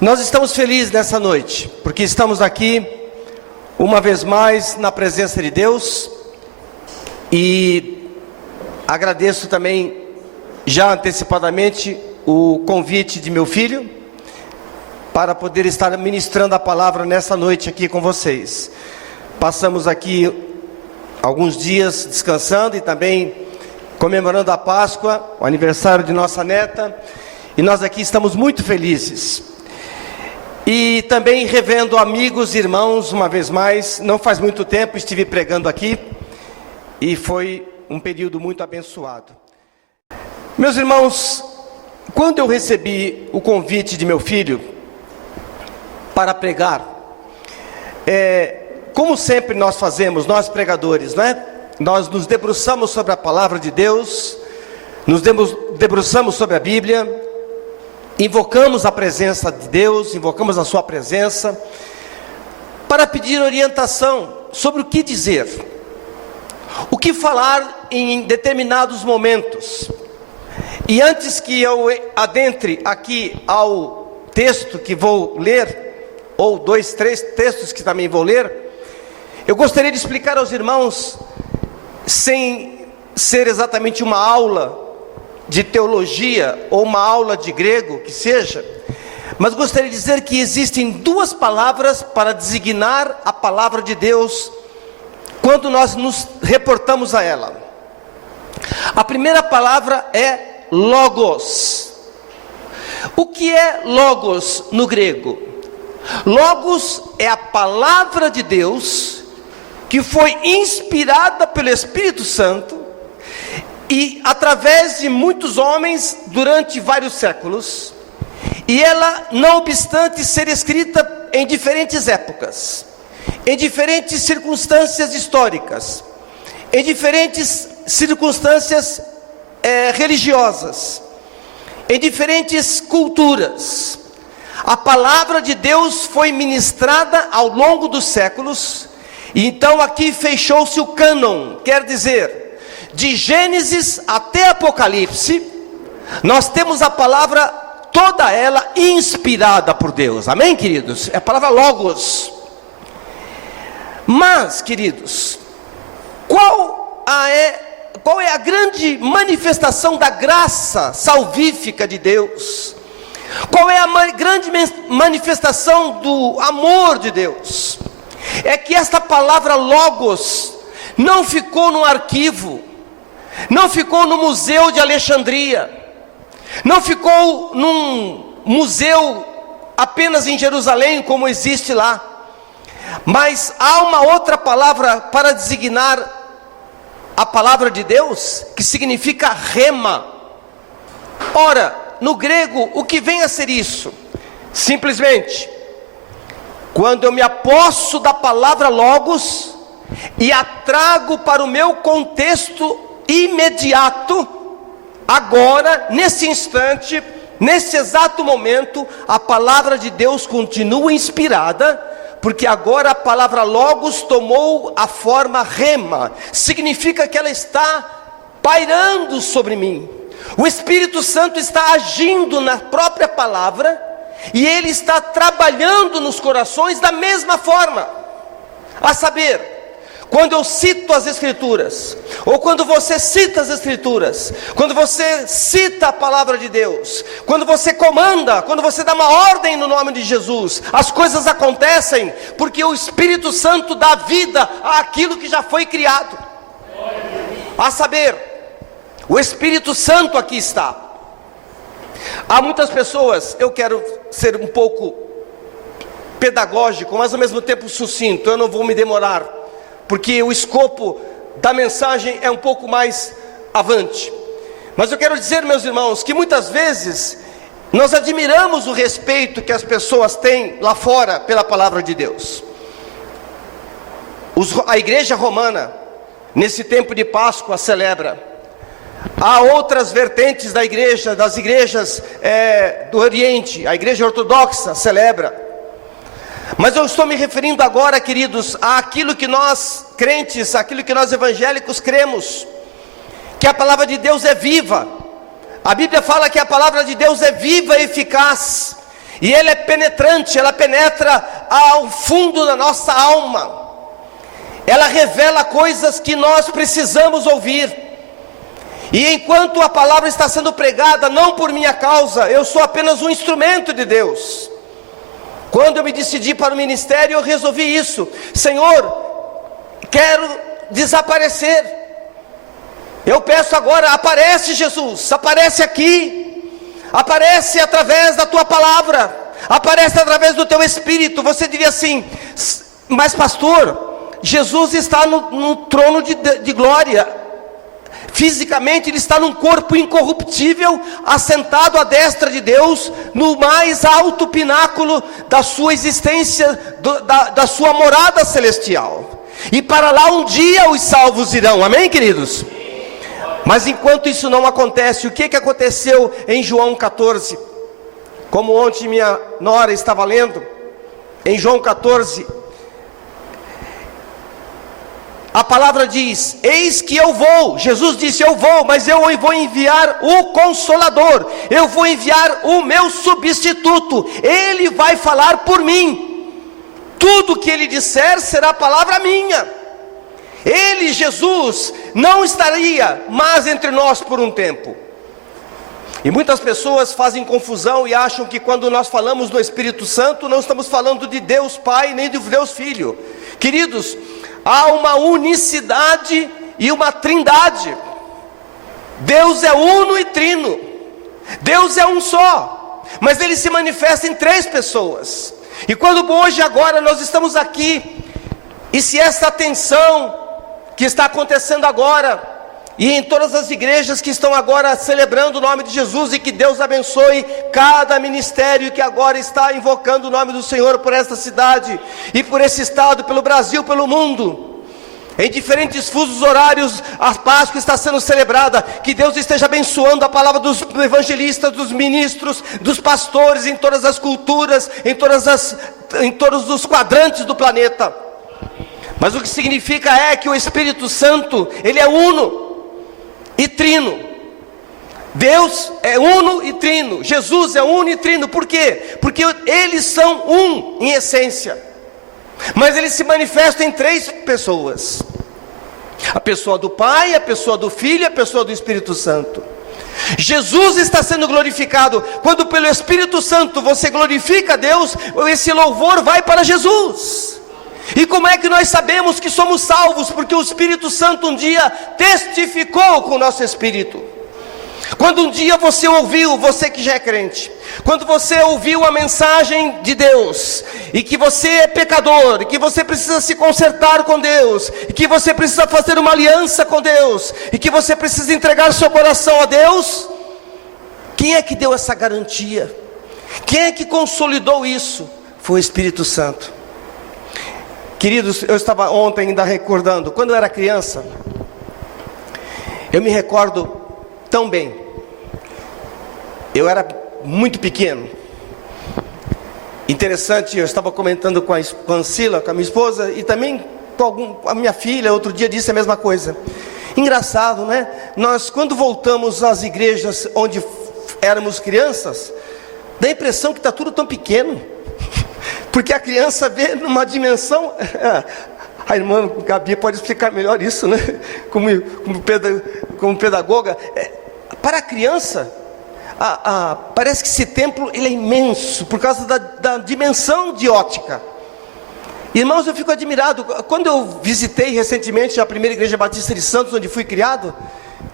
Nós estamos felizes nessa noite, porque estamos aqui, uma vez mais, na presença de Deus. E agradeço também, já antecipadamente, o convite de meu filho, para poder estar ministrando a palavra nessa noite aqui com vocês. Passamos aqui alguns dias descansando e também comemorando a Páscoa, o aniversário de nossa neta. E nós aqui estamos muito felizes. E também revendo amigos e irmãos, uma vez mais. Não faz muito tempo estive pregando aqui e foi um período muito abençoado. Meus irmãos, quando eu recebi o convite de meu filho para pregar, como sempre nós fazemos, nós pregadores, né? Nós nos debruçamos sobre a palavra de Deus, nos debruçamos sobre a Bíblia, invocamos a presença de Deus, invocamos a sua presença, para pedir orientação sobre o que dizer, o que falar em determinados momentos. E antes que eu adentre aqui ao texto que vou ler, ou 2, 3 textos que também vou ler, eu gostaria de explicar aos irmãos, sem ser exatamente uma aula de teologia ou uma aula de grego, que seja, mas gostaria de dizer que existem duas palavras para designar a palavra de Deus quando nós nos reportamos a ela. A primeira palavra é logos. O que é logos no grego? Logos é a palavra de Deus que foi inspirada pelo Espírito Santo e através de muitos homens durante vários séculos, e ela, não obstante ser escrita em diferentes épocas, em diferentes circunstâncias históricas, em diferentes circunstâncias religiosas, em diferentes culturas, a palavra de Deus foi ministrada ao longo dos séculos. E então aqui fechou-se o cânon, quer dizer, de Gênesis até Apocalipse, nós temos a palavra, toda ela inspirada por Deus. Amém, queridos? É a palavra logos. Mas, queridos, qual é a grande manifestação da graça salvífica de Deus? Qual é a grande manifestação do amor de Deus? É que esta palavra logos não ficou num arquivo, não ficou no museu de Alexandria, não ficou num museu apenas em Jerusalém, como existe lá, mas há uma outra palavra para designar a palavra de Deus, que significa rema. Ora, no grego, o que vem a ser isso? Simplesmente, quando eu me aposso da palavra logos e a trago para o meu contexto imediato, agora, nesse instante, nesse exato momento, a palavra de Deus continua inspirada, porque agora a palavra logos tomou a forma rema, significa que ela está pairando sobre mim. O Espírito Santo está agindo na própria palavra, e Ele está trabalhando nos corações da mesma forma. A saber, quando eu cito as Escrituras, ou quando você cita as Escrituras, quando você cita a palavra de Deus, quando você comanda, quando você dá uma ordem no nome de Jesus, as coisas acontecem, porque o Espírito Santo dá vida àquilo que já foi criado. A saber, o Espírito Santo aqui está. Há muitas pessoas, eu quero ser um pouco pedagógico, mas ao mesmo tempo sucinto, eu não vou me demorar, porque o escopo da mensagem é um pouco mais avante. Mas eu quero dizer, meus irmãos, que muitas vezes nós admiramos o respeito que as pessoas têm lá fora pela palavra de Deus. A igreja romana, nesse tempo de Páscoa, celebra. Há outras vertentes da igreja, das igrejas do Oriente, a igreja ortodoxa celebra. Mas eu estou me referindo agora, queridos, àquilo que nós crentes, àquilo que nós evangélicos cremos, que a palavra de Deus é viva. A Bíblia fala que a palavra de Deus é viva e eficaz, E ela é penetrante, ela penetra ao fundo da nossa alma. Ela revela coisas que nós precisamos ouvir. E enquanto a palavra está sendo pregada, não por minha causa, eu sou apenas um instrumento de Deus. Quando eu me decidi para o ministério, eu resolvi isso. Senhor, quero desaparecer. Eu peço agora, aparece Jesus, aparece aqui. Aparece através da tua palavra, aparece através do teu Espírito. Você diria assim: mas pastor, Jesus está no trono de glória. Fisicamente ele está num corpo incorruptível, assentado à destra de Deus, no mais alto pináculo da sua existência, da sua morada celestial. E para lá um dia os salvos irão, amém, queridos? Mas enquanto isso não acontece, o que aconteceu em João 14? Como ontem minha nora estava lendo, em João 14, a palavra diz: eis que eu vou. Jesus disse: eu vou, mas eu vou enviar o Consolador, eu vou enviar o meu substituto, ele vai falar por mim, tudo que ele disser será palavra minha. Ele, Jesus, não estaria mais entre nós por um tempo. E muitas pessoas fazem confusão e acham que quando nós falamos do Espírito Santo, não estamos falando de Deus Pai nem de Deus Filho. Queridos, há uma unicidade e uma trindade. Deus é uno e trino. Deus é um só, mas Ele se manifesta em três pessoas. E quando hoje agora nós estamos aqui, e se essa tensão que está acontecendo agora, e em todas as igrejas que estão agora celebrando o nome de Jesus, e que Deus abençoe cada ministério que agora está invocando o nome do Senhor por esta cidade, e por esse estado, pelo Brasil, pelo mundo, em diferentes fusos horários, a Páscoa está sendo celebrada. Que Deus esteja abençoando a palavra dos evangelistas, dos ministros, dos pastores, em todas as culturas, em todos os quadrantes do planeta. Mas o que significa é que o Espírito Santo, Ele é uno e trino. Deus é uno e trino, Jesus é uno e trino. Por quê? Porque eles são um em essência, mas eles se manifestam em três pessoas: a pessoa do Pai, a pessoa do Filho e a pessoa do Espírito Santo. Jesus está sendo glorificado. Quando pelo Espírito Santo você glorifica a Deus, esse louvor vai para Jesus. E como é que nós sabemos que somos salvos? Porque o Espírito Santo um dia testificou com o nosso espírito. Quando um dia você ouviu, você que já é crente, quando você ouviu a mensagem de Deus, e que você é pecador, e que você precisa se consertar com Deus, e que você precisa fazer uma aliança com Deus, e que você precisa entregar seu coração a Deus, quem é que deu essa garantia? Quem é que consolidou isso? Foi o Espírito Santo. Queridos, eu estava ontem ainda recordando, quando eu era criança, eu me recordo tão bem. Eu era muito pequeno. Interessante, eu estava comentando com a Ancila, com a minha esposa, e também com a minha filha, outro dia disse a mesma coisa. Engraçado, né? Nós, quando voltamos às igrejas onde éramos crianças, dá a impressão que está tudo tão pequeno. Porque a criança vê numa dimensão... A irmã Gabi pode explicar melhor isso, né? Como pedagoga. Para a criança, parece que esse templo ele é imenso, por causa da dimensão de ótica. Irmãos, eu fico admirado. Quando eu visitei recentemente a primeira igreja batista de Santos, onde fui criado,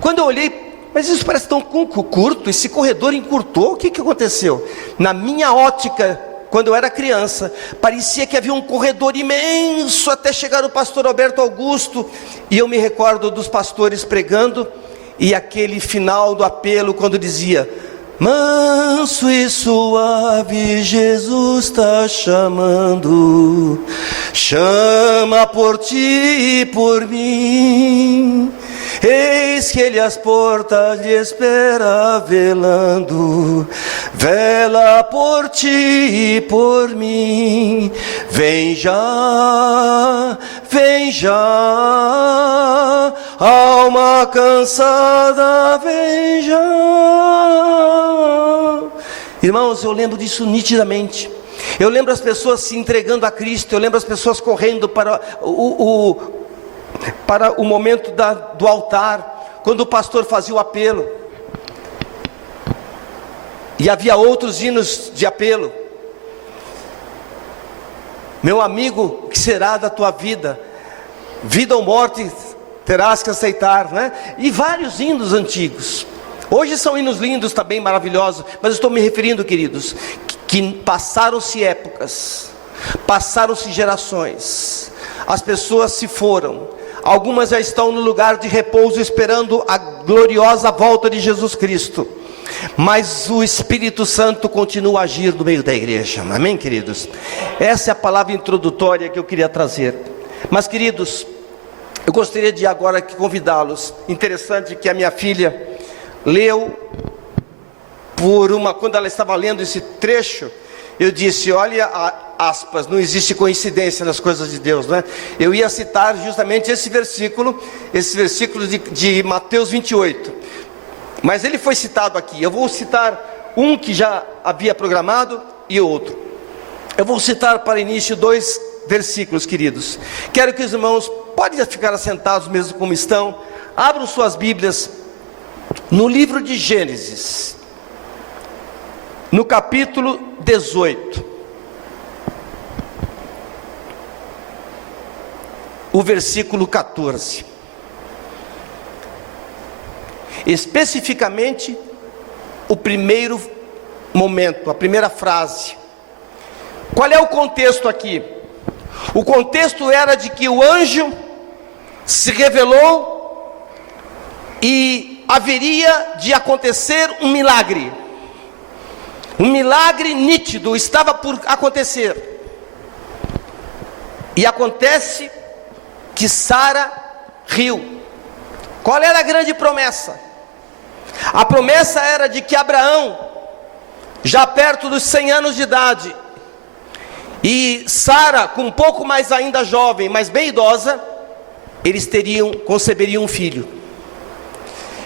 quando eu olhei, mas isso parece tão curto, esse corredor encurtou, o que aconteceu? Na minha ótica, quando eu era criança, parecia que havia um corredor imenso até chegar o pastor Alberto Augusto. E eu me recordo dos pastores pregando, e aquele final do apelo, quando dizia: manso e suave, Jesus está chamando, chama por ti e por mim. Eis que Ele às portas lhe espera velando, vela por ti e por mim. Vem já, alma cansada, vem já. Irmãos, eu lembro disso nitidamente. Eu lembro as pessoas se entregando a Cristo. Eu lembro as pessoas correndo para o momento do altar, quando o pastor fazia o apelo. E havia outros hinos de apelo. Meu amigo, o que será da tua vida? Vida ou morte terás que aceitar, né? E vários hinos antigos. Hoje são hinos lindos também, maravilhosos. Mas eu estou me referindo, queridos, que passaram-se épocas, passaram-se gerações. As pessoas se foram. Algumas já estão no lugar de repouso, esperando a gloriosa volta de Jesus Cristo. Mas o Espírito Santo continua a agir no meio da igreja. Amém, queridos? Essa é a palavra introdutória que eu queria trazer. Mas, queridos, eu gostaria de agora convidá-los. Interessante que a minha filha leu quando ela estava lendo esse trecho, eu disse: olha, aspas, não existe coincidência nas coisas de Deus, né? Eu ia citar justamente esse versículo de Mateus 28, mas ele foi citado aqui. Eu vou citar um que já havia programado e outro. Eu vou citar para início 2 versículos, queridos. Quero que os irmãos podem ficar assentados mesmo como estão. Abram suas Bíblias no livro de Gênesis, no capítulo 18, o versículo 14. Especificamente, o primeiro momento, a primeira frase. Qual é o contexto aqui? O contexto era de que o anjo se revelou e haveria de acontecer um milagre. Um milagre nítido estava por acontecer. E acontece que Sara riu. Qual era a grande promessa? A promessa era de que Abraão, já perto dos 100 anos de idade, e Sara, com um pouco mais ainda jovem, mas bem idosa, eles conceberiam um filho.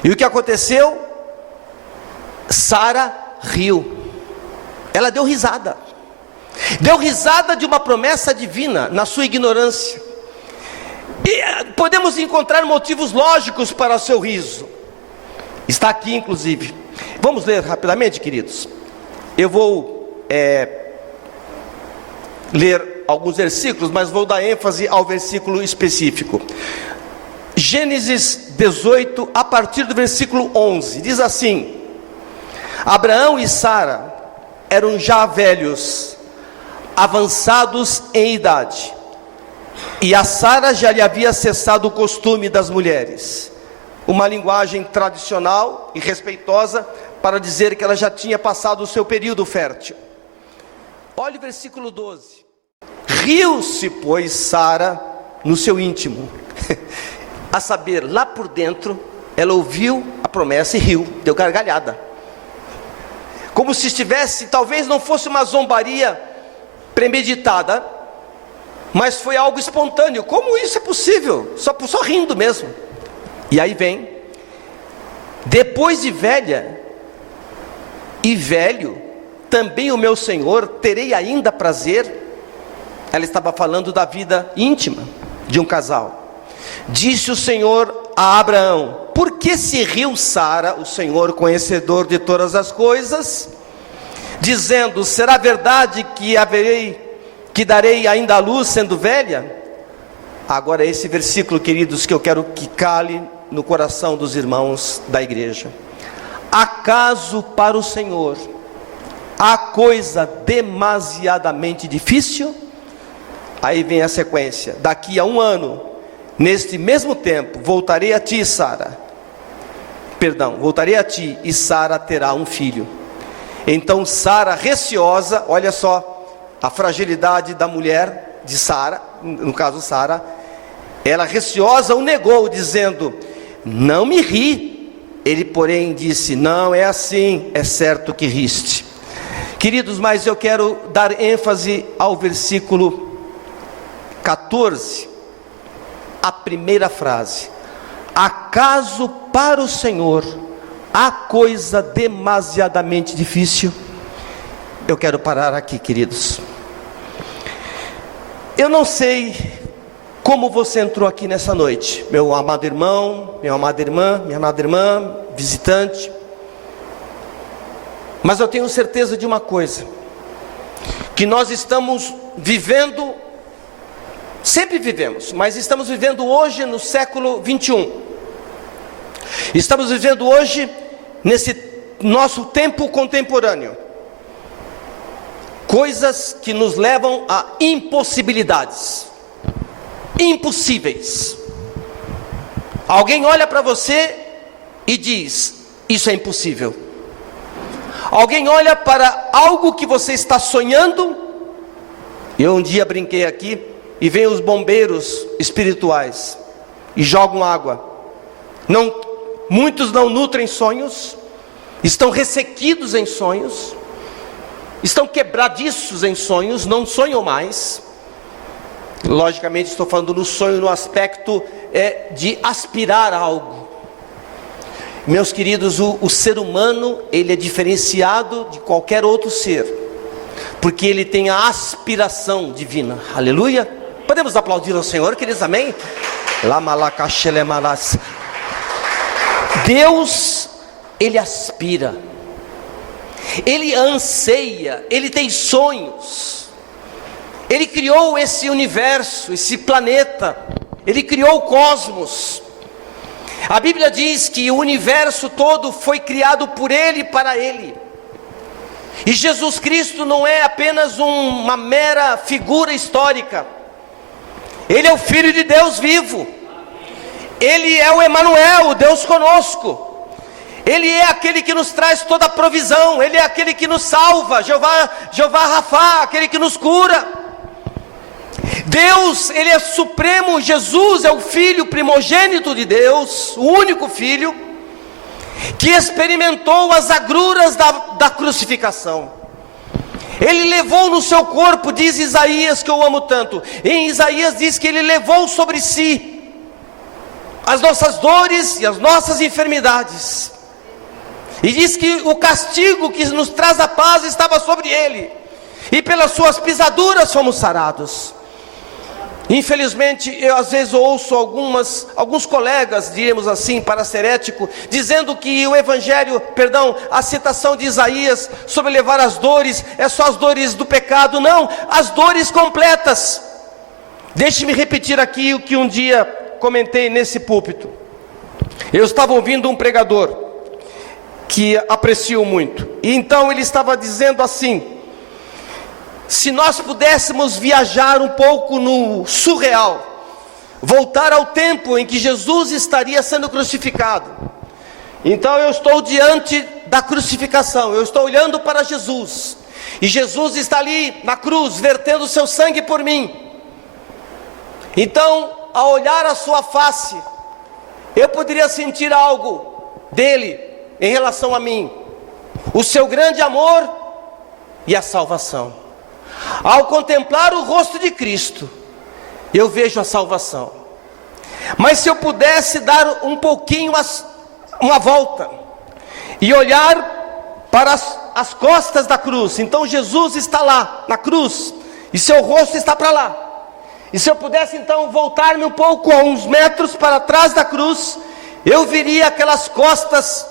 E o que aconteceu? Sara riu. Ela deu risada. Deu risada de uma promessa divina, na sua ignorância. E podemos encontrar motivos lógicos para o seu riso. Está aqui, inclusive. Vamos ler rapidamente, queridos. Eu vou ler alguns versículos, mas vou dar ênfase ao versículo específico. Gênesis 18, a partir do versículo 11, diz assim: Abraão e Sara eram já velhos, avançados em idade, e a Sara já lhe havia cessado o costume das mulheres. Uma linguagem tradicional e respeitosa para dizer que ela já tinha passado o seu período fértil. Olha o versículo 12. Riu-se, pois, Sara no seu íntimo. A saber, lá por dentro, ela ouviu a promessa e riu, deu gargalhada. Como se estivesse, talvez não fosse uma zombaria premeditada, mas foi algo espontâneo. Como isso é possível? Só rindo mesmo. E aí vem: depois de velha e velho, também o meu Senhor terei ainda prazer. Ela estava falando da vida íntima de um casal. Disse o Senhor a Abraão: por que se riu Sara, o Senhor conhecedor de todas as coisas, dizendo: será verdade que darei ainda a luz sendo velha? Agora esse versículo, queridos, que eu quero que cale no coração dos irmãos da igreja. Acaso para o Senhor há coisa demasiadamente difícil? Aí vem a sequência: daqui a 1 ano, neste mesmo tempo, voltarei a ti, voltarei a ti, e Sara terá um filho. Então Sara, receosa, olha só a fragilidade da mulher de Sara, no caso Sara, ela receosa o negou, dizendo: não me ri. Ele, porém, disse: não é assim, é certo que riste. Queridos, mas eu quero dar ênfase ao versículo 14, a primeira frase: acaso para o Senhor há coisa demasiadamente difícil? Eu quero parar aqui, queridos. Eu não sei como você entrou aqui nessa noite, meu amado irmão, minha amada irmã, visitante. Mas eu tenho certeza de uma coisa, que nós estamos vivendo, sempre vivemos, mas estamos vivendo hoje no século 21. Estamos vivendo hoje, nesse nosso tempo contemporâneo, coisas que nos levam a impossibilidades, impossíveis. Alguém olha para você e diz: isso é impossível. Alguém olha para algo que você está sonhando. Eu um dia brinquei aqui, e vem os bombeiros espirituais e jogam água. Muitos não nutrem sonhos, estão ressequidos em sonhos, estão quebradiços em sonhos, não sonham mais. Logicamente estou falando no sonho no aspecto de aspirar a algo. Meus queridos, o ser humano, ele é diferenciado de qualquer outro ser, porque ele tem a aspiração divina. Aleluia. Podemos aplaudir ao Senhor, queridos, amém? Deus, ele aspira, ele anseia, ele tem sonhos. Ele criou esse universo, esse planeta, ele criou o cosmos. A Bíblia diz que o universo todo foi criado por ele e para ele. E Jesus Cristo não é apenas uma mera figura histórica. Ele é o Filho de Deus vivo. Ele é o Emanuel, o Deus conosco. Ele é aquele que nos traz toda a provisão. Ele é aquele que nos salva, Jeová Rafá, aquele que nos cura. Deus, ele é supremo. Jesus é o Filho primogênito de Deus, o único Filho, que experimentou as agruras da crucificação. Ele levou no seu corpo, diz Isaías, que eu amo tanto. Em Isaías diz que ele levou sobre si as nossas dores e as nossas enfermidades. E diz que o castigo que nos traz a paz estava sobre ele, e pelas suas pisaduras fomos sarados. Infelizmente, eu às vezes ouço alguns colegas, diríamos assim, para ser ético, dizendo que o evangelho, a citação de Isaías sobre levar as dores, é só as dores do pecado. Não, as dores completas. Deixe-me repetir aqui o que um dia comentei nesse púlpito. Eu estava ouvindo um pregador, que aprecio muito, e então ele estava dizendo assim: se nós pudéssemos viajar um pouco no surreal, voltar ao tempo em que Jesus estaria sendo crucificado. Então eu estou diante da crucificação, eu estou olhando para Jesus, e Jesus está ali na cruz, vertendo o seu sangue por mim. Então, ao olhar a sua face, eu poderia sentir algo dele em relação a mim, o seu grande amor e a salvação. Ao contemplar o rosto de Cristo, eu vejo a salvação. Mas se eu pudesse dar um pouquinho uma volta e olhar para as costas da cruz, então Jesus está lá na cruz e seu rosto está para lá. E se eu pudesse então voltar-me um pouco, a uns metros para trás da cruz, eu veria aquelas costas,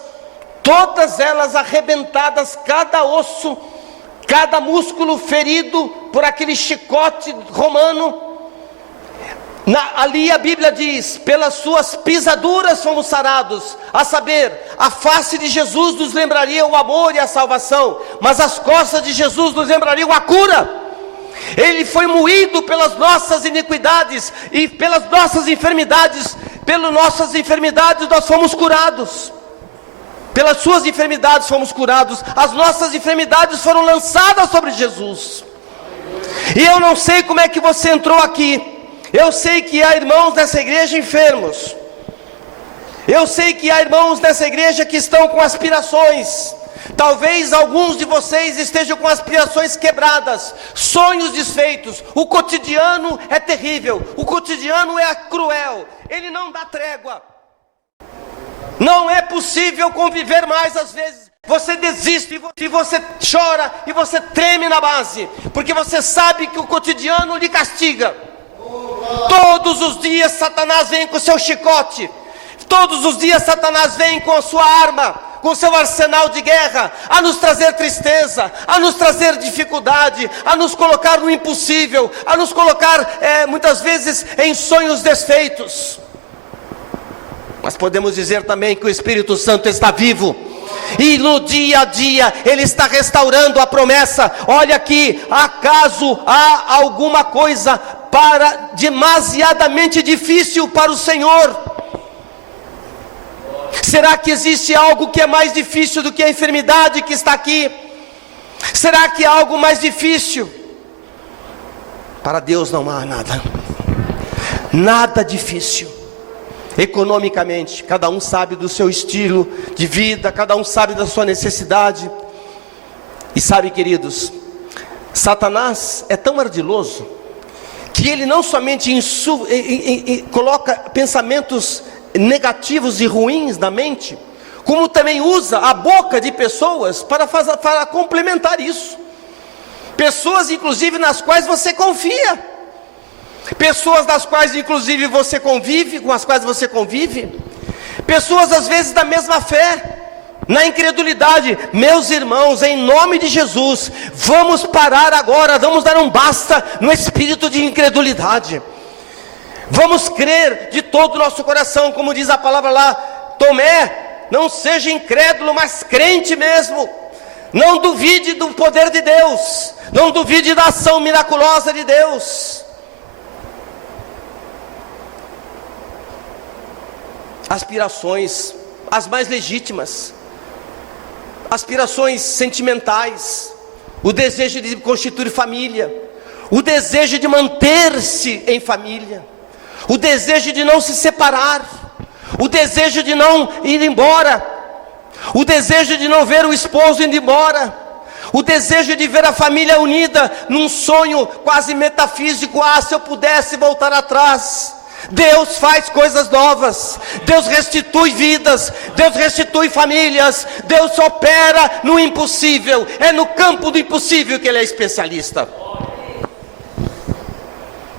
todas elas arrebentadas, cada osso, cada músculo ferido por aquele chicote romano. Ali a Bíblia diz: pelas suas pisaduras fomos sarados. A saber, a face de Jesus nos lembraria o amor e a salvação, mas as costas de Jesus nos lembrariam a cura. Ele foi moído pelas nossas iniquidades, e pelas nossas enfermidades nós fomos curados. Pelas suas enfermidades fomos curados. As nossas enfermidades foram lançadas sobre Jesus. E eu não sei como é que você entrou aqui. Eu sei que há irmãos nessa igreja enfermos. Eu sei que há irmãos nessa igreja que estão com aspirações. Talvez alguns de vocês estejam com aspirações quebradas, sonhos desfeitos. O cotidiano é terrível, o cotidiano é cruel, ele não dá trégua. Não é possível conviver mais às vezes. você desiste, e você chora, e você treme na base, porque você sabe que o cotidiano lhe castiga. Todos os dias Satanás vem com o seu chicote, todos os dias Satanás vem com a sua arma, com o seu arsenal de guerra, a nos trazer tristeza, a nos trazer dificuldade, a nos colocar no impossível, a nos colocar muitas vezes em sonhos desfeitos. Mas podemos dizer também que o Espírito Santo está vivo, e no dia a dia Ele está restaurando a promessa. Olha aqui, acaso há alguma coisa demasiadamente difícil para o Senhor? Será que existe algo que é mais difícil do que a enfermidade que está aqui? Será que há algo mais difícil? Para Deus não há nada difícil. Economicamente, cada um sabe do seu estilo de vida, cada um sabe da sua necessidade. E sabe, queridos, Satanás é tão ardiloso que ele não somente coloca pensamentos negativos e ruins na mente, como também usa a boca de pessoas para complementar isso. Pessoas inclusive nas quais você confia, pessoas das quais inclusive você convive, com as quais você convive, pessoas às vezes da mesma fé, na incredulidade. Meus irmãos, em nome de Jesus, vamos parar agora, vamos dar um basta no espírito de incredulidade. Vamos crer de todo o nosso coração, como diz a palavra lá, Tomé, não seja incrédulo, mas crente mesmo. Não duvide do poder de Deus, não duvide da ação miraculosa de Deus. Aspirações, as mais legítimas, aspirações sentimentais, o desejo de constituir família, o desejo de manter-se em família, o desejo de não se separar, o desejo de não ir embora, o desejo de não ver o esposo indo embora, o desejo de ver a família unida num sonho quase metafísico. Se eu pudesse voltar atrás. Deus faz coisas novas, Deus restitui vidas, Deus restitui famílias, Deus opera no impossível. É no campo do impossível que Ele é especialista.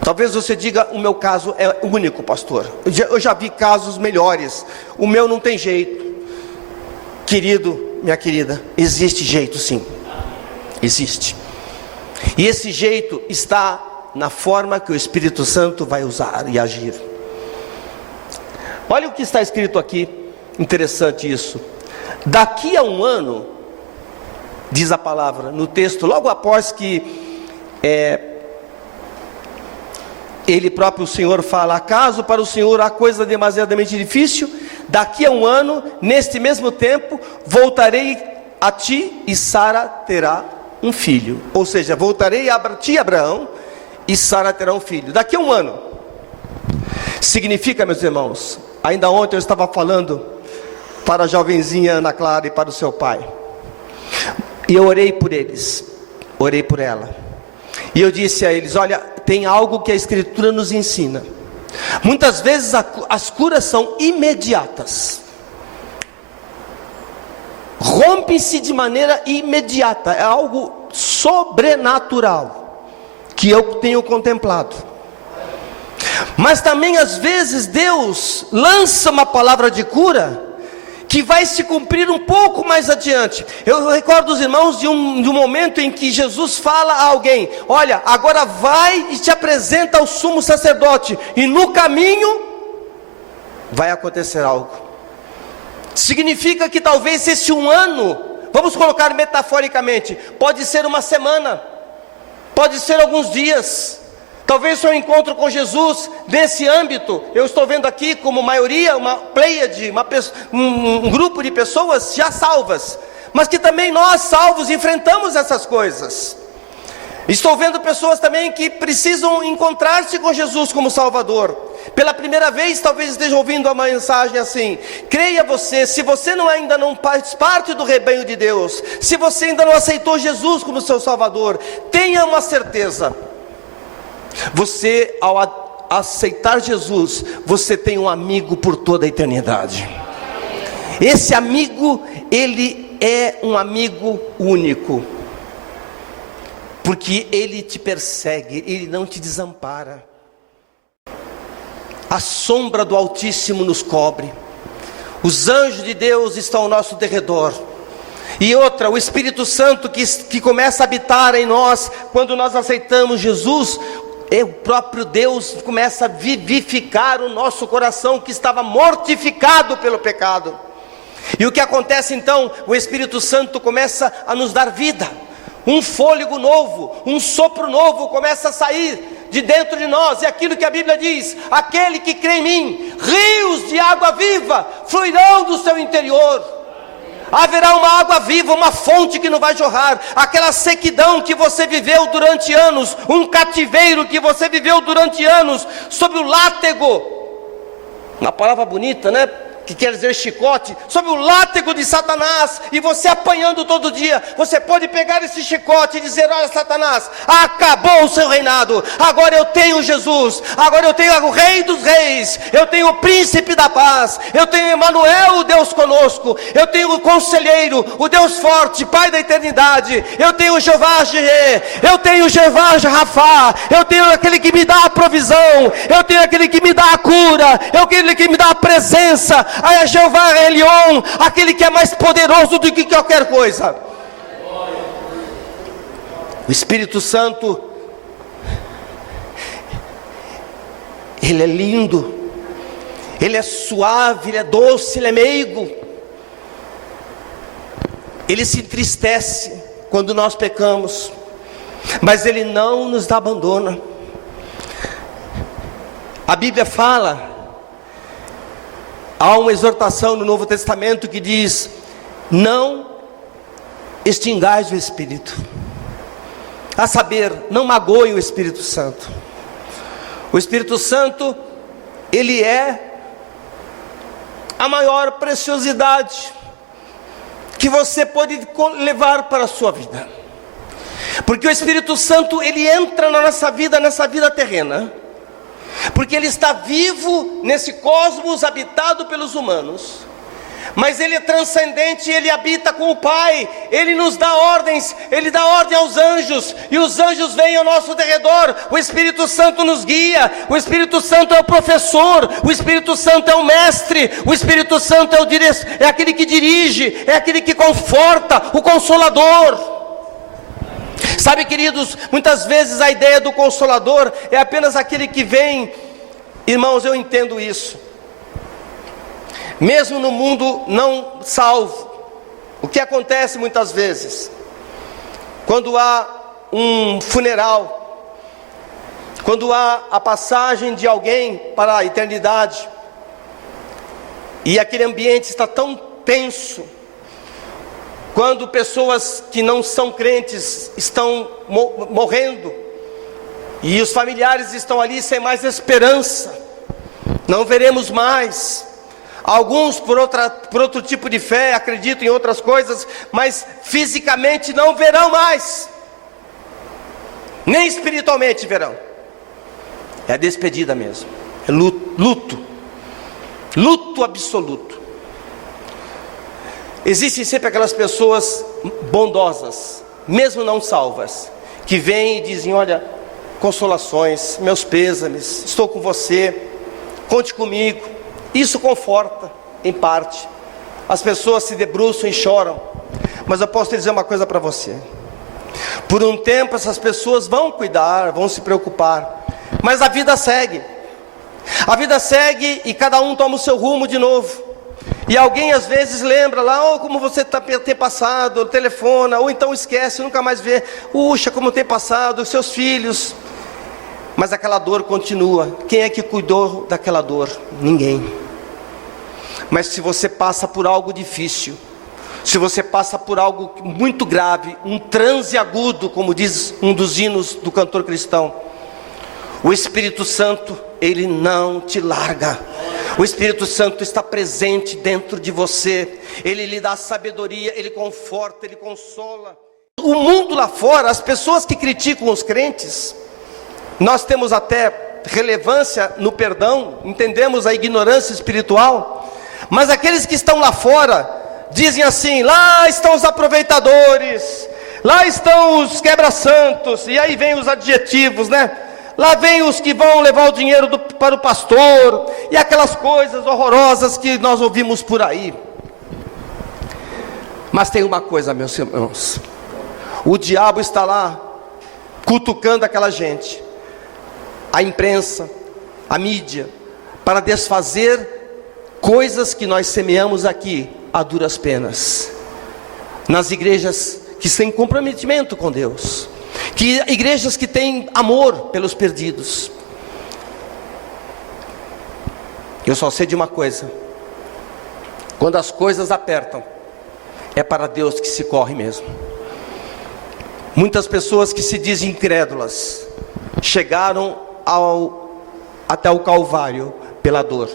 Talvez você diga, o meu caso é único, pastor, eu já vi casos melhores, o meu não tem jeito. Querido, minha querida, existe jeito sim, existe. E esse jeito está na forma que o Espírito Santo vai usar e agir. Olha o que está escrito aqui, interessante isso. Daqui a um ano, diz a palavra no texto, logo após que Ele próprio, o Senhor, fala: acaso para o Senhor há coisa demasiadamente difícil? Daqui a um ano, neste mesmo tempo, voltarei a ti e Sara terá um filho. Ou seja, voltarei a ti, Abraão, e Sara terá um filho. Daqui a um ano. Significa, meus irmãos, ainda ontem eu estava falando para a jovenzinha Ana Clara e para o seu pai, e eu orei por eles, orei por ela, e eu disse a eles: olha, tem algo que a Escritura nos ensina. Muitas vezes as curas são imediatas, rompe-se de maneira imediata, é algo sobrenatural que eu tenho contemplado. Mas também às vezes Deus lança uma palavra de cura que vai se cumprir um pouco mais adiante. Eu recordo os irmãos de um momento em que Jesus fala a alguém: olha, agora vai e te apresenta ao sumo sacerdote, e no caminho vai acontecer algo. Significa que talvez esse um ano, vamos colocar metaforicamente, pode ser uma semana, pode ser alguns dias. Talvez o seu encontro com Jesus, nesse âmbito, eu estou vendo aqui como maioria, uma pleiade, um grupo de pessoas já salvas, mas que também nós salvos enfrentamos essas coisas. Estou vendo pessoas também que precisam encontrar-se com Jesus como Salvador. Pela primeira vez talvez esteja ouvindo a mensagem assim: creia você, se você ainda não faz parte do rebanho de Deus, se você ainda não aceitou Jesus como seu Salvador, tenha uma certeza. Você, ao aceitar Jesus, você tem um amigo por toda a eternidade. Esse amigo, ele é um amigo único, porque ele te persegue, ele não te desampara. A sombra do Altíssimo nos cobre, os anjos de Deus estão ao nosso derredor. E outra, o Espírito Santo que começa a habitar em nós, quando nós aceitamos Jesus, o próprio Deus começa a vivificar o nosso coração que estava mortificado pelo pecado. E o que acontece então? O Espírito Santo começa a nos dar vida, um fôlego novo, um sopro novo começa a sair de dentro de nós. E aquilo que a Bíblia diz: aquele que crê em mim, rios de água viva fluirão do seu interior. Haverá uma água viva, uma fonte que não vai jorrar. Aquela sequidão que você viveu durante anos, um cativeiro que você viveu durante anos, sob o látego, uma palavra bonita, né? Que quer dizer chicote, sob o látego de Satanás, e você apanhando todo dia. Você pode pegar esse chicote e dizer: olha, Satanás, acabou o seu reinado, agora eu tenho Jesus, agora eu tenho o Rei dos Reis, eu tenho o Príncipe da Paz, eu tenho Emanuel, o Deus conosco, eu tenho o Conselheiro, o Deus forte, Pai da eternidade, eu tenho o Jeová Jireh, eu tenho o Jeová Rafá, eu tenho aquele que me dá a provisão, eu tenho aquele que me dá a cura, eu tenho aquele que me dá a presença. Aí é Jeová Elion, aquele que é mais poderoso do que qualquer coisa. O Espírito Santo, ele é lindo, ele é suave, ele é doce, ele é meigo. Ele se entristece quando nós pecamos, mas ele não nos abandona. A Bíblia fala, há uma exortação no Novo Testamento que diz: não extingais o Espírito, a saber, não magoe o Espírito Santo. O Espírito Santo, ele é a maior preciosidade que você pode levar para a sua vida, porque o Espírito Santo, ele entra na nossa vida terrena, porque ele está vivo nesse cosmos habitado pelos humanos, mas ele é transcendente, ele habita com o Pai, ele nos dá ordens, ele dá ordem aos anjos, e os anjos vêm ao nosso derredor. O Espírito Santo nos guia, o Espírito Santo é o professor, o Espírito Santo é o mestre, o Espírito Santo é aquele que dirige, é aquele que conforta, o Consolador. Sabe, queridos, muitas vezes a ideia do Consolador é apenas aquele que vem. Irmãos, eu entendo isso. Mesmo no mundo não salvo, o que acontece muitas vezes, quando há um funeral, quando há a passagem de alguém para a eternidade, e aquele ambiente está tão tenso, quando pessoas que não são crentes estão morrendo, e os familiares estão ali sem mais esperança, não veremos mais. Alguns por outro tipo de fé acreditam em outras coisas, mas fisicamente não verão mais, nem espiritualmente verão. É a despedida mesmo, é luto absoluto. Existem sempre aquelas pessoas bondosas, mesmo não salvas, que vêm e dizem: olha, consolações, meus pêsames, estou com você, conte comigo. Isso conforta, em parte. As pessoas se debruçam e choram, mas eu posso te dizer uma coisa para você: por um tempo essas pessoas vão cuidar, vão se preocupar, mas a vida segue. A vida segue e cada um toma o seu rumo de novo. E alguém às vezes lembra lá: oh, como você tem passado, telefona, ou então esquece, nunca mais vê. Puxa, como tem passado, os seus filhos. Mas aquela dor continua. Quem é que cuidou daquela dor? Ninguém. Mas se você passa por algo difícil, se você passa por algo muito grave, um transe agudo, como diz um dos hinos do cantor cristão, o Espírito Santo, ele não te larga. O Espírito Santo está presente dentro de você, ele lhe dá sabedoria, ele conforta, ele consola. O mundo lá fora, as pessoas que criticam os crentes, nós temos até relevância no perdão, entendemos a ignorância espiritual, Mas aqueles que estão lá fora dizem assim: lá estão os aproveitadores, lá estão os quebra-santos, e aí vem os adjetivos, né? Lá vem os que vão levar o dinheiro para o pastor, e aquelas coisas horrorosas que nós ouvimos por aí. Mas tem uma coisa, meus irmãos: o diabo está lá, cutucando aquela gente, a imprensa, a mídia, para desfazer coisas que nós semeamos aqui, a duras penas, nas igrejas que têm comprometimento com Deus, igrejas que têm amor pelos perdidos. Eu só sei de uma coisa: quando as coisas apertam, é para Deus que se corre mesmo. Muitas pessoas que se dizem incrédulas chegaram até o Calvário pela dor.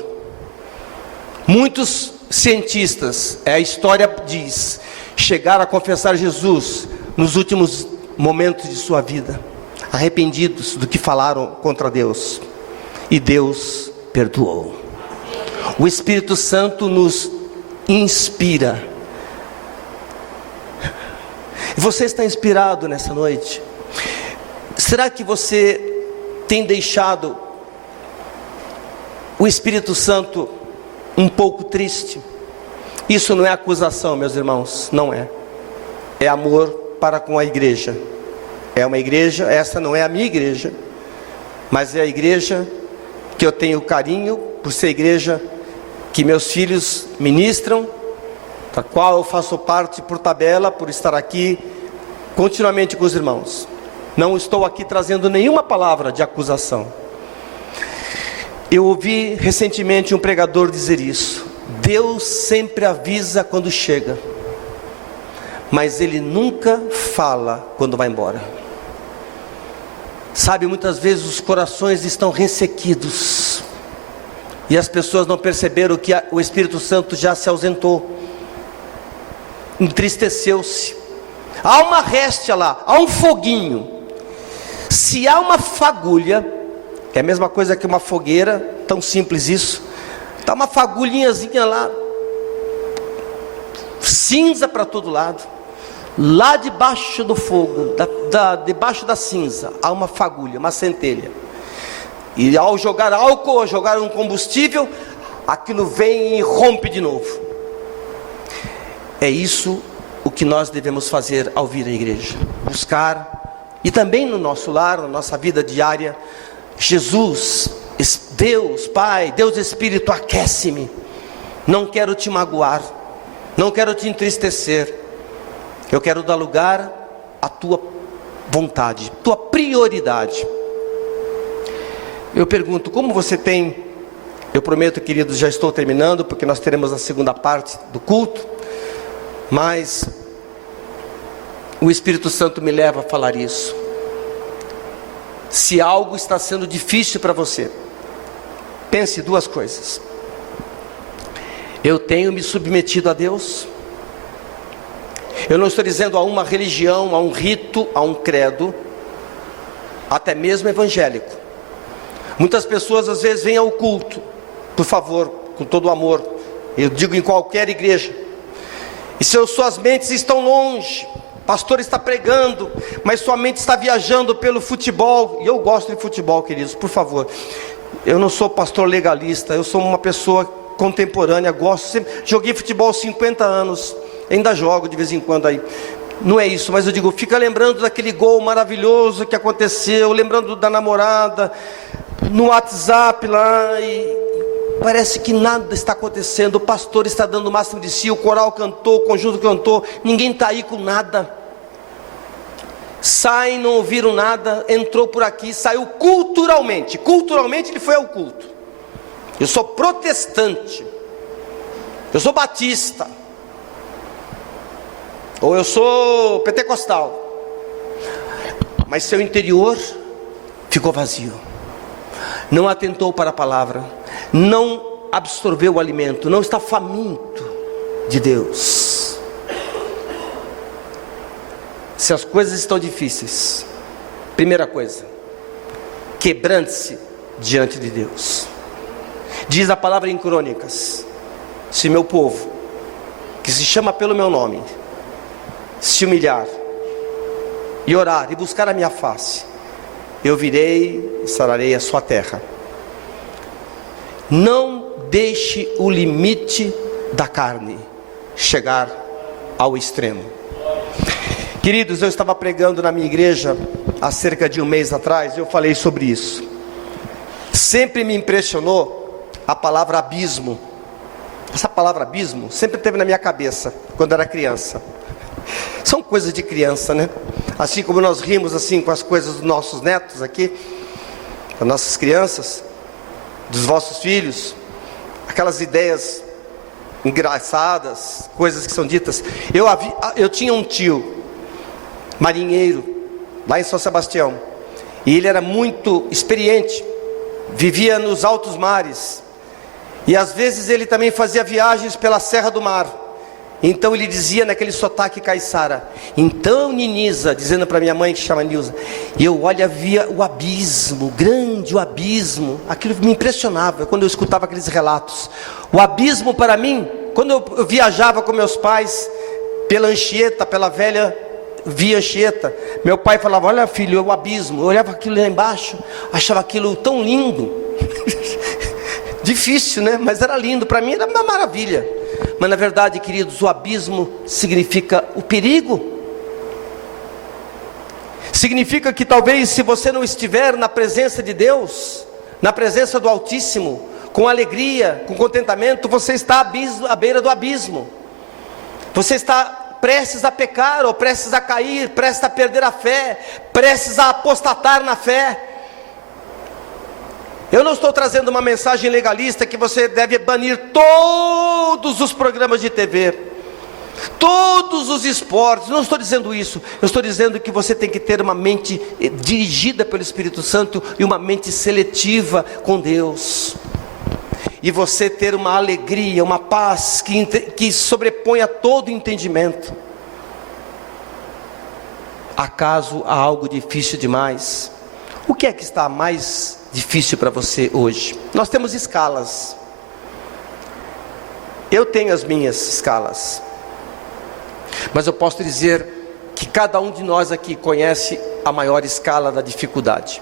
Muitos cientistas, a história diz, chegaram a confessar Jesus nos últimos momentos de sua vida, arrependidos do que falaram contra Deus, e Deus perdoou. O Espírito Santo nos inspira. Você está inspirado nessa noite? Será que você tem deixado o Espírito Santo um pouco triste? Isso não é acusação, meus irmãos, não é. É amor para com a igreja. É uma igreja, essa não é a minha igreja, mas é a igreja que eu tenho carinho, por ser igreja que meus filhos ministram, da qual eu faço parte por tabela, por estar aqui continuamente com os irmãos. Não estou aqui trazendo nenhuma palavra de acusação. Eu ouvi recentemente um pregador dizer isso: Deus sempre avisa quando chega, mas Ele nunca fala quando vai embora. Sabe, muitas vezes os corações estão ressequidos, e as pessoas não perceberam que o Espírito Santo já se ausentou, entristeceu-se. Há uma réstia lá, há um foguinho. Se há uma fagulha, que é a mesma coisa que uma fogueira, tão simples isso, está uma fagulhinhazinha lá, cinza para todo lado. Lá debaixo do fogo, debaixo da cinza, há uma fagulha, uma centelha. E ao jogar álcool, ao jogar um combustível, aquilo vem e rompe de novo. É isso o que nós devemos fazer ao vir à igreja: buscar, e também no nosso lar, na nossa vida diária, Jesus, Deus Pai, Deus Espírito, aquece-me. Não quero te magoar, não quero te entristecer. Eu quero dar lugar à tua vontade, tua prioridade. Eu pergunto, como você tem? Eu prometo, queridos, já estou terminando, porque nós teremos a segunda parte do culto, mas o Espírito Santo me leva a falar isso. Se algo está sendo difícil para você, pense duas coisas: eu tenho me submetido a Deus? Eu não estou dizendo a uma religião, a um rito, a um credo, até mesmo evangélico. Muitas pessoas às vezes vêm ao culto, por favor, com todo o amor, eu digo em qualquer igreja, e suas mentes estão longe. O pastor está pregando, mas sua mente está viajando pelo futebol. E eu gosto de futebol, queridos, por favor. Eu não sou pastor legalista, eu sou uma pessoa contemporânea, joguei futebol 50 anos, ainda jogo de vez em quando aí. Não é isso, mas eu digo, fica lembrando daquele gol maravilhoso que aconteceu, lembrando da namorada, no WhatsApp lá, e parece que nada está acontecendo. O pastor está dando o máximo de si, o coral cantou, o conjunto cantou, ninguém está aí com nada. Sai, não ouviram nada, entrou por aqui, saiu culturalmente ele foi ao culto. Eu sou protestante, eu sou batista, ou eu sou pentecostal, mas seu interior ficou vazio, não atentou para a palavra, não absorveu o alimento, não está faminto de Deus. Se as coisas estão difíceis, primeira coisa, quebrante-se diante de Deus. Diz a palavra em Crônicas se meu povo, que se chama pelo meu nome, se humilhar e orar e buscar a minha face, eu virei e sararei a sua terra. Não deixe o limite da carne chegar ao extremo. Queridos, eu estava pregando na minha igreja há cerca de um mês atrás, eu falei sobre isso. Sempre me impressionou a palavra abismo. Essa palavra abismo sempre teve na minha cabeça quando era criança. São coisas de criança, né? Assim como nós rimos assim com as coisas dos nossos netos aqui, das nossas crianças, dos vossos filhos, aquelas ideias engraçadas, coisas que são ditas. Eu tinha um tio marinheiro lá em São Sebastião, e ele era muito experiente, vivia nos altos mares, e às vezes ele também fazia viagens pela Serra do Mar. Então ele dizia naquele sotaque caiçara: então, Niniza, dizendo para minha mãe, que chama Nilza, eu via o abismo, grande o abismo. Aquilo me impressionava quando eu escutava aqueles relatos. O abismo para mim, quando eu viajava com meus pais pela Anchieta, pela velha via Anchieta, meu pai falava: olha filho, é o abismo. Eu olhava aquilo lá embaixo, achava aquilo tão lindo. Difícil, né? Mas era lindo, para mim era uma maravilha. Mas na verdade, queridos, o abismo significa o perigo. Significa que talvez, se você não estiver na presença de Deus, na presença do Altíssimo, com alegria, com contentamento, você está à beira do abismo. Você está prestes a pecar, ou prestes a cair, prestes a perder a fé, prestes a apostatar na fé. Eu não estou trazendo uma mensagem legalista que você deve banir todos os programas de TV, todos os esportes. Não estou dizendo isso. Eu estou dizendo que você tem que ter uma mente dirigida pelo Espírito Santo e uma mente seletiva com Deus. E você ter uma alegria, uma paz que sobrepõe a todo entendimento. Acaso há algo difícil demais? O que é que está mais difícil para você hoje? Nós temos escalas. Eu tenho as minhas escalas. Mas eu posso dizer que cada um de nós aqui conhece a maior escala da dificuldade.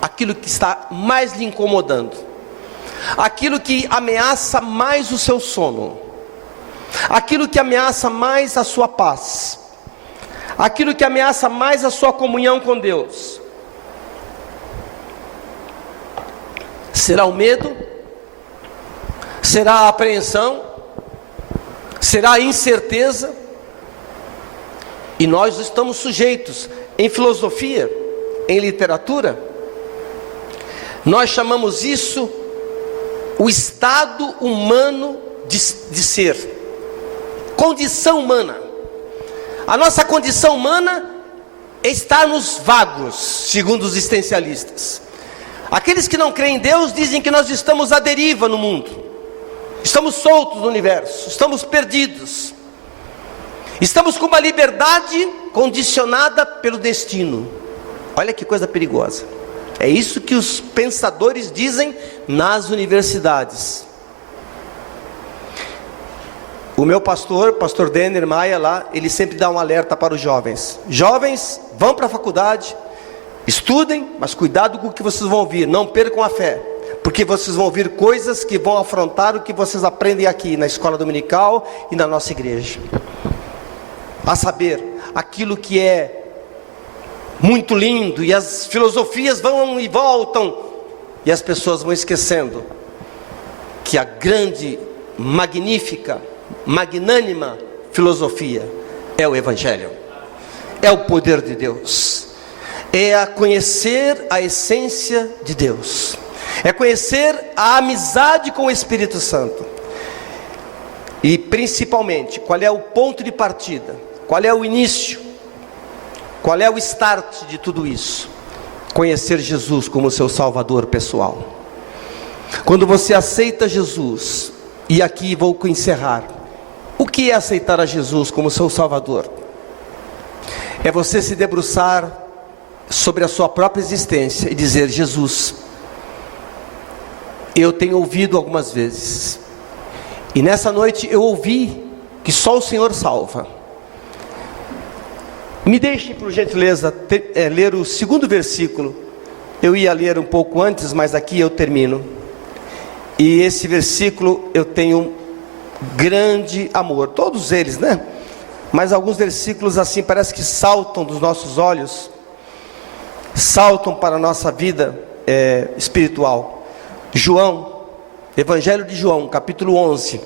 Aquilo que está mais lhe incomodando. Aquilo que ameaça mais o seu sono. Aquilo que ameaça mais a sua paz. Aquilo que ameaça mais a sua comunhão com Deus. Será o medo? Será a apreensão? Será a incerteza? E nós estamos sujeitos, em filosofia, em literatura, nós chamamos isso o estado humano de ser, condição humana. A nossa condição humana é estar nos vagos, segundo os existencialistas. Aqueles que não creem em Deus dizem que nós estamos à deriva no mundo, estamos soltos no universo, estamos perdidos, estamos com uma liberdade condicionada pelo destino. Olha que coisa perigosa. É isso que os pensadores dizem nas universidades. O meu pastor Denner Maia lá, ele sempre dá um alerta para os jovens. Jovens, vão para a faculdade, estudem, mas cuidado com o que vocês vão ouvir, não percam a fé, porque vocês vão ouvir coisas que vão afrontar o que vocês aprendem aqui na escola dominical e na nossa igreja. A saber, aquilo que é muito lindo, e as filosofias vão e voltam, e as pessoas vão esquecendo que a grande, magnífica, magnânima filosofia é o Evangelho, é o poder de Deus, é a conhecer a essência de Deus, é conhecer a amizade com o Espírito Santo, e principalmente, qual é o ponto de partida, qual é o início, qual é o start de tudo isso? Conhecer Jesus como seu Salvador pessoal. Quando você aceita Jesus, e aqui vou encerrar, o que é aceitar a Jesus como seu Salvador? É você se debruçar sobre a sua própria existência e dizer: Jesus, eu tenho ouvido algumas vezes, E nessa noite eu ouvi que só o Senhor salva. Me deixe, por gentileza, ler o segundo versículo. Eu ia ler um pouco antes, mas aqui eu termino. E esse versículo eu tenho grande amor, todos eles, né? Mas alguns versículos assim parece que saltam dos nossos olhos, saltam para a nossa vida espiritual. João, Evangelho de João, capítulo 11,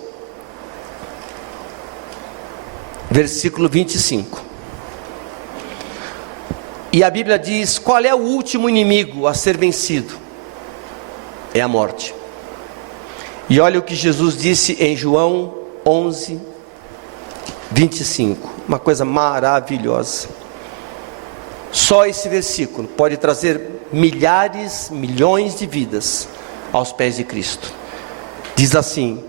versículo 25. E a Bíblia diz: qual é o último inimigo a ser vencido? É a morte. E olha o que Jesus disse em João 11, 25, uma coisa maravilhosa. Só esse versículo pode trazer milhares, milhões de vidas aos pés de Cristo. Diz assim: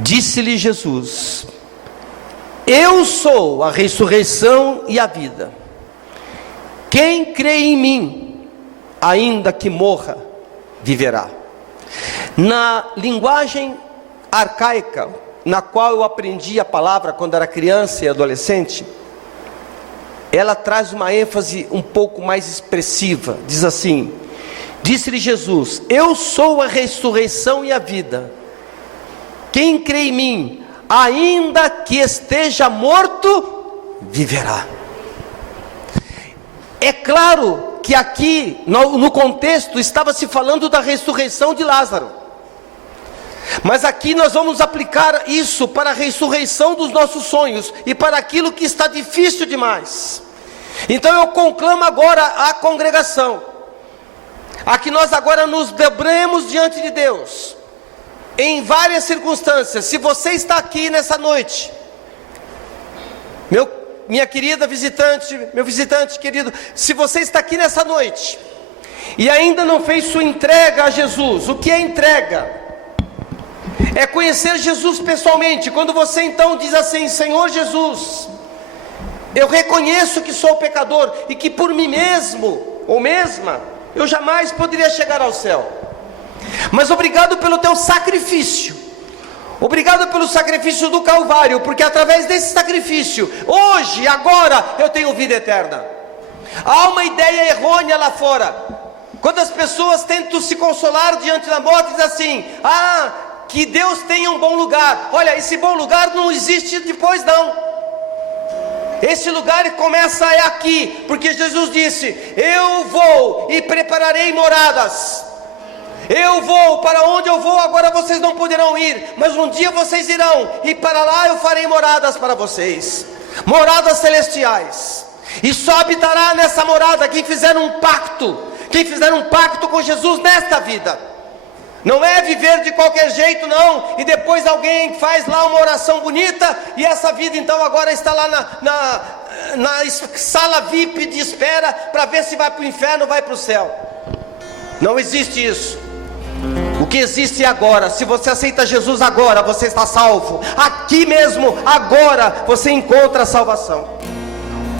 disse-lhe Jesus: eu sou a ressurreição e a vida. Quem crê em mim, ainda que morra, viverá. Na linguagem arcaica, na qual eu aprendi a palavra quando era criança e adolescente, ela traz uma ênfase um pouco mais expressiva. Diz assim: disse-lhe Jesus: eu sou a ressurreição e a vida. Quem crê em mim, ainda que esteja morto, viverá. É claro que aqui, no contexto, estava se falando da ressurreição de Lázaro. Mas aqui nós vamos aplicar isso para a ressurreição dos nossos sonhos e para aquilo que está difícil demais. Então eu conclamo agora a congregação, a que nós agora nos dobremos diante de Deus, em várias circunstâncias. Se você está aqui nessa noite, minha querida visitante, meu visitante querido, se você está aqui nessa noite e ainda não fez sua entrega a Jesus, o que é entrega? É conhecer Jesus pessoalmente. Quando você então diz assim: Senhor Jesus, eu reconheço que sou pecador e que por mim mesmo ou mesma eu jamais poderia chegar ao céu, mas obrigado pelo teu sacrifício, obrigado pelo sacrifício do Calvário, porque através desse sacrifício, hoje, agora, eu tenho vida eterna. Há uma ideia errônea lá fora, quando as pessoas tentam se consolar diante da morte, diz assim: que Deus tenha um bom lugar. Olha, esse bom lugar não existe depois não. Esse lugar começa aqui, porque Jesus disse: eu vou e prepararei moradas. Eu vou, para onde eu vou agora vocês não poderão ir, mas um dia vocês irão, e para lá eu farei moradas para vocês, moradas celestiais. E só habitará nessa morada quem fizer um pacto, com Jesus nesta vida. Não é viver de qualquer jeito não, e depois alguém faz lá uma oração bonita, e essa vida então agora está lá na sala VIP de espera, para ver se vai para o inferno ou vai para o céu. Não existe isso. O que existe é agora. Se você aceita Jesus agora, você está salvo. Aqui mesmo, agora, você encontra a salvação.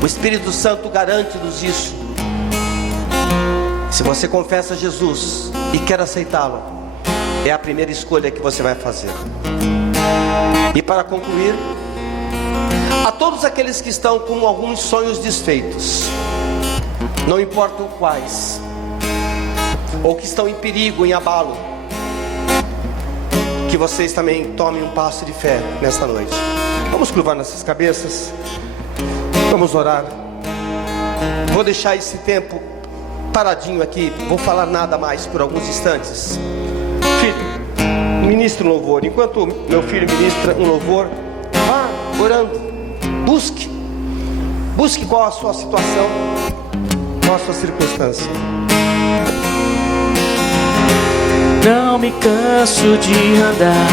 O Espírito Santo garante-nos isso. Se você confessa Jesus e quer aceitá-lo, é a primeira escolha que você vai fazer. E para concluir, a todos aqueles que estão com alguns sonhos desfeitos, não importam quais, ou que estão em perigo, em abalo, que vocês também tomem um passo de fé nesta noite. Vamos curvar nossas cabeças, vamos orar. Vou deixar esse tempo paradinho aqui, vou falar nada mais por alguns instantes. Filho, ministra um louvor. Enquanto meu filho ministra um louvor, vá orando, busque qual a sua situação, qual a sua circunstância. Não me canso de andar,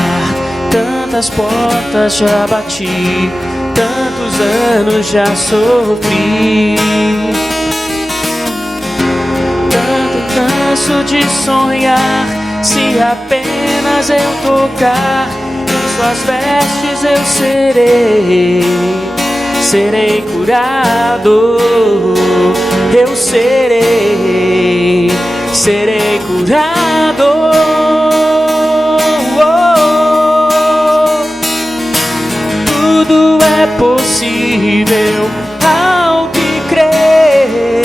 tantas portas já bati, tantos anos já sofri. Tanto canso de sonhar, se apenas eu tocar em suas vestes eu serei curado, eu serei curado. possível ao que crer.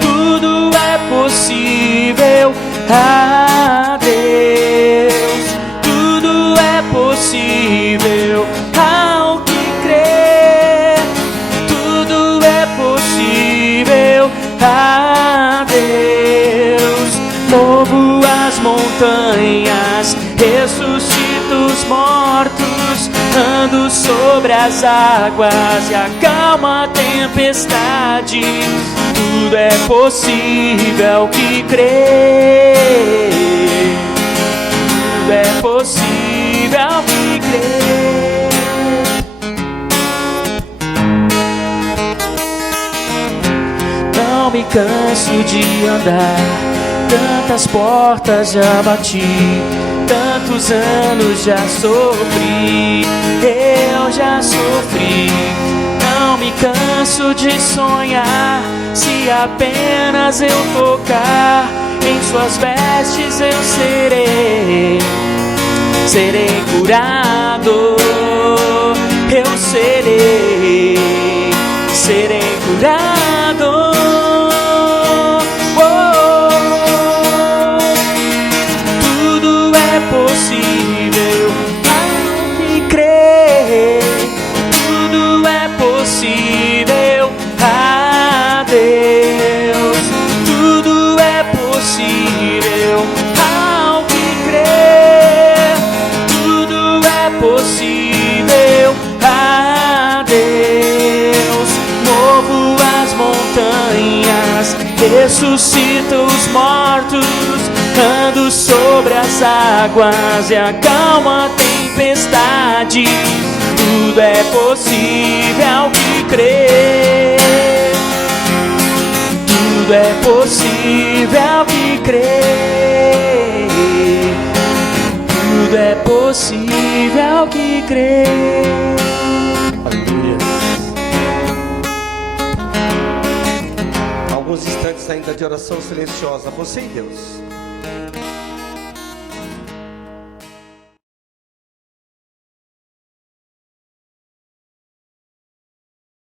Tudo é possível a Deus. Tudo é possível ao que crer. Tudo é possível a Deus. Movo as montanhas, ressuscito os mortos, ando sobre as águas e acalma a tempestade. Tudo é possível que crer. Tudo é possível que crer. Não me canso de andar, tantas portas já bati, tantos anos já sofri, eu já sofri. Não me canso de sonhar, se apenas eu tocar em suas vestes eu serei curado, eu serei curado. Possível ao que crer. Tudo é possível a Deus. Tudo é possível ao que crer. Tudo é possível a Deus. Movo as montanhas, ressuscito os mortos, ando sobre as águas e acalma a tempestade. Tudo é possível que crer. Tudo é possível que crer. Tudo é possível que crer. Aleluia. Alguns instantes ainda de oração silenciosa, você e Deus.